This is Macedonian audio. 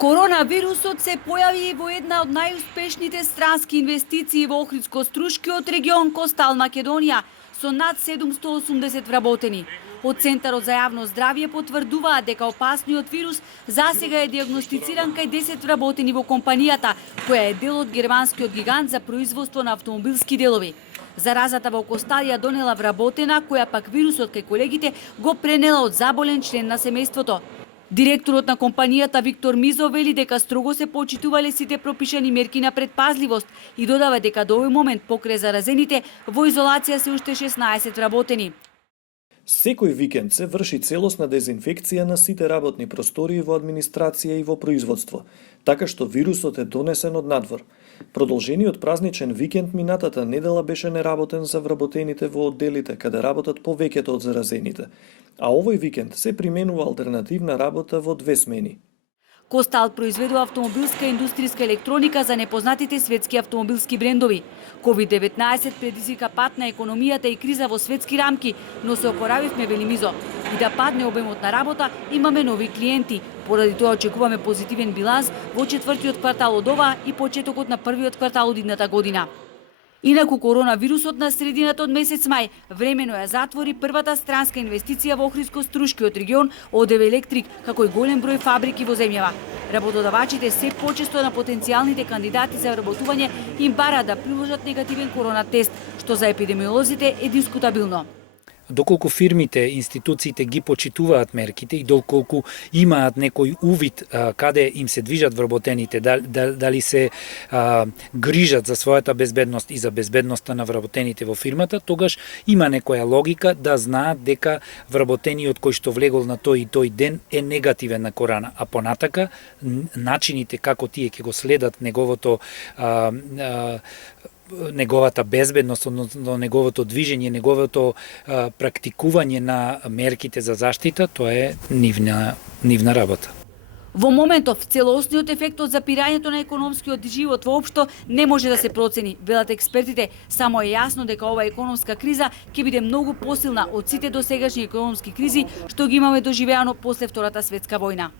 Коронавирусот се појави во една од најуспешните странски инвестиции во Охридско-Струшкиот регион Костал Македонија со над 780 вработени. Од Центарот за јавно здравје потврдуваат дека опасниот вирус засега е диагностициран кај 10 вработени во компанијата, која е дел од германскиот гигант за производство на автомобилски делови. Заразата во Костал ја донела вработена, која пак вирусот кај колегите го пренела од заболен член на семејството. Директорот на компанијата Виктор Мизо вели дека строго се почитувале сите пропишани мерки на предпазливост и додава дека до овој момент покрај заразените во изолација се уште 16 вработени. Секој викенд се врши целосна дезинфекција на сите работни простории во администрација и во производство, така што вирусот е донесен од надвор. Продолжениот празничен викенд минатата недела беше неработен за вработените во одделите каде работат повеќето од заразените, а овој викенд се применува алтернативна работа во 2 смени. Костал произведува автомобилска и индустријска електроника за непознатите светски автомобилски брендови. COVID-19 предизвика пат на економијата и криза во светски рамки, но се опоравивме, вели Мизо. И да падне обемот на работа, имаме нови клиенти. Поради тоа очекуваме позитивен биланс во четвртиот квартал од ова и почетокот на првиот квартал од идната година. Инаку коронавирусот на средината од месец мај времено ја затвори првата странска инвестиција во Охридско-Струшкиот регион ОДВ Електрик, како и голем број фабрики во земјава. Работодавачите се почесто на потенцијалните кандидати за вработување им бараат да приложат негативен корона тест, што за епидемиолозите е дискутабилно. Доколку фирмите, институциите ги почитуваат мерките и доколку имаат некој увид каде им се движат вработените, дали се грижат за својата безбедност и за безбедноста на вработените во фирмата, тогаш има некоја логика да знаат дека вработениот кој што влегол на тој и тој ден е негативен на корона, а понатака начините како тие ќе го следат неговата безбедност, односно неговото движење, неговото практикување на мерките за заштита, тоа е нивна работа. Во моментов, целосниот ефект од запирањето на економскиот живот воопшто не може да се процени. Велат експертите, само е јасно дека ова економска криза ќе биде многу посилна од сите досегашни економски кризи што ги имаме доживеано после Втората светска војна.